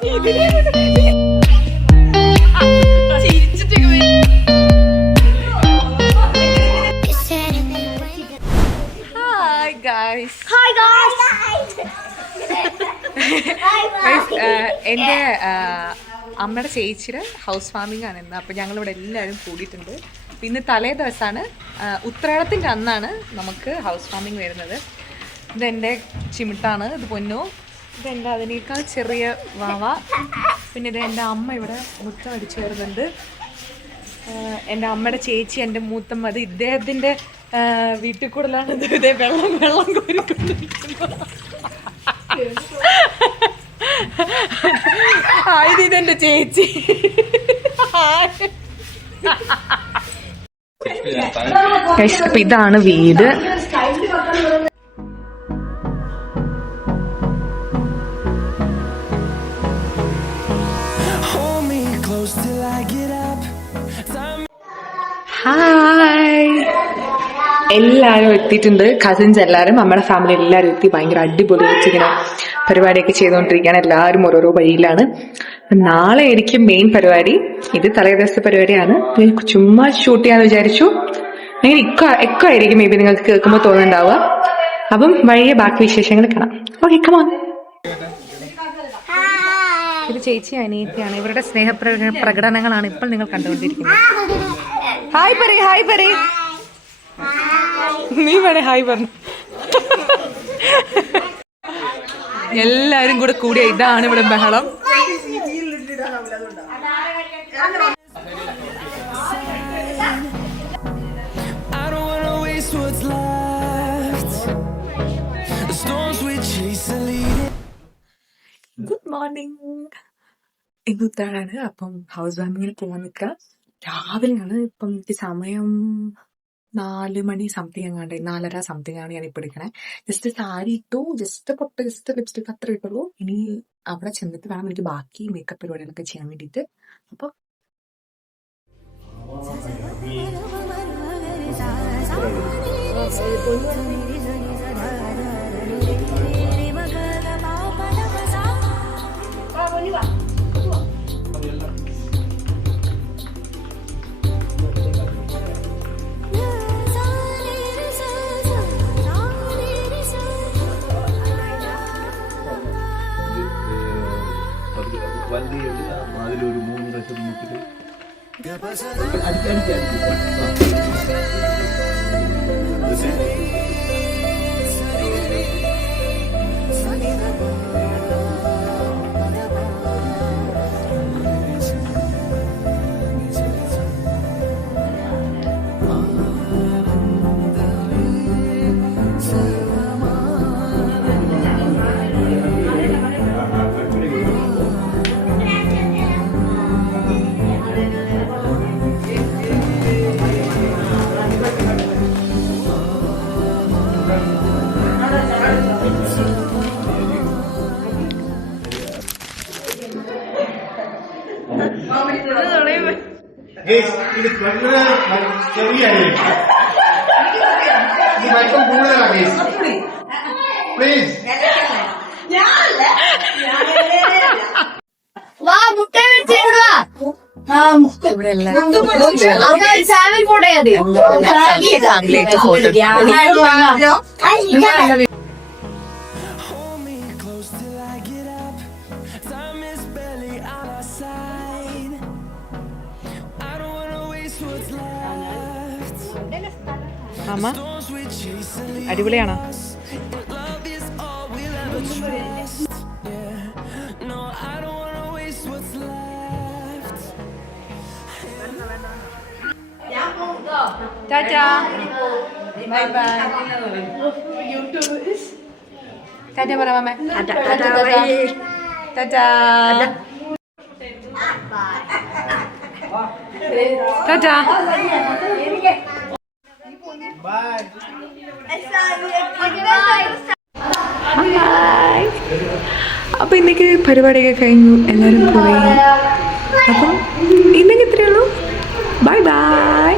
എൻ്റെ അമ്മയുടെ ചേച്ചിയുടെ ഹൗസ് വാമിംഗ് ആണ് ഇന്ന്. അപ്പോൾ ഞങ്ങളിവിടെ എല്ലാവരും കൂടിയിട്ടുണ്ട്. ഇന്ന് തലേ ദിവസമാണ്, ഉത്രാടത്തിൻ്റെ അന്നാണ് നമുക്ക് ഹൗസ് വാമിംഗ് വരുന്നത്. ഇതെൻ്റെ ചിമിട്ടാണ്, ഇത് പൊന്നു. ഇതെൻ്റെ അതിനേക്കാൾ ചെറിയ വാവ. പിന്നെ ഇത് എൻ്റെ അമ്മ ഇവിടെ മുറ്റം അടിച്ചു വരുന്നുണ്ട്. എൻ്റെ അമ്മയുടെ ചേച്ചി, എൻ്റെ മൂത്തമ്മ, അത് ഇദ്ദേഹത്തിൻ്റെ വീട്ടിൽ കൂടുതലാണ്. ഇതേ വെള്ളം കോരിക്കൊണ്ടിരിക്കുന്നു. ഇതെന്റെ ചേച്ചി. അപ്പൊ ഇതാണ് വീട്. ഹായ്, എല്ലാവരും എത്തിയിട്ടുണ്ട്. കസിൻസ് എല്ലാവരും, നമ്മുടെ ഫാമിലി എല്ലാവരും എത്തി. ഭയങ്കര അടിപൊളി വെച്ചിങ്ങനെ പരിപാടിയൊക്കെ ചെയ്തുകൊണ്ടിരിക്കുകയാണ്. എല്ലാവരും ഓരോരോ വഴിയിലാണ്. നാളെ ആയിരിക്കും മെയിൻ പരിപാടി. ഇത് തലേ ദിവസത്തെ പരിപാടിയാണ്. ചുമ്മാ ഷൂട്ട് ചെയ്യാന്ന് വിചാരിച്ചു. അങ്ങനെ എക്കോ ആയിരിക്കും മേ ബി നിങ്ങൾക്ക് കേൾക്കുമ്പോൾ തോന്നുന്നുണ്ടാവുക. അപ്പം വഴിയെ ബാക്കി വിശേഷങ്ങൾ കാണാം. Okay, come on. ഇത് ചേച്ചി അനിയത്തിയാണ്. ഇവരുടെ സ്നേഹപ്രകടനങ്ങളാണ് ഇപ്പോൾ നിങ്ങൾ കണ്ടുകൊണ്ടിരിക്കുന്നത്. ഹായ് പറയ്, ഹായ് പറയ്. നീ വേണേ ഹായ് പറഞ്ഞു. എല്ലാരും കൂടെ കൂടിയ ഇതാണ് ഇവിടെ ബഹളം. Good morning. ഇന്ന് ഉത്രാടാണ്. അപ്പം ഹൗസ് വാമിങ്ങിന് പോകാൻ നിൽക്കാം. രാവിലെയാണ്. ഇപ്പം സമയം 4 മണി സംതിങ് എങ്ങാണ്ട്, 4:30 സംതിങ് ആണ് ഞാൻ ഇപ്പൊ എടുക്കണേ. ജസ്റ്റ് സാരി ഇട്ടു, ജസ്റ്റ് ലിപ്സ്റ്റിക് അത്ര ഇട്ടുള്ളൂ. ഇനി അവിടെ ചെന്നിട്ട് വേണം എനിക്ക് ബാക്കി മേക്കപ്പ് പരിപാടികളൊക്കെ ചെയ്യാൻ വേണ്ടിയിട്ട്. അപ്പൊ അതിലൊരു 3 പ്രാവശ്യം നോക്കിട്ട് അമ്മ അടിപൊളിയാണോ? Tata, bye bye. ടാറ്റ പറ മാമേ. ടാറ്റാ, ടാറ്റാ. അപ്പൊ ഇന്നേക്ക് പരിപാടിയൊക്കെ കഴിഞ്ഞു, എല്ലാവരും പോയി. അപ്പം ഇന്നേക്ക് ഇത്രയേ ഉള്ളൂ. Bye bye.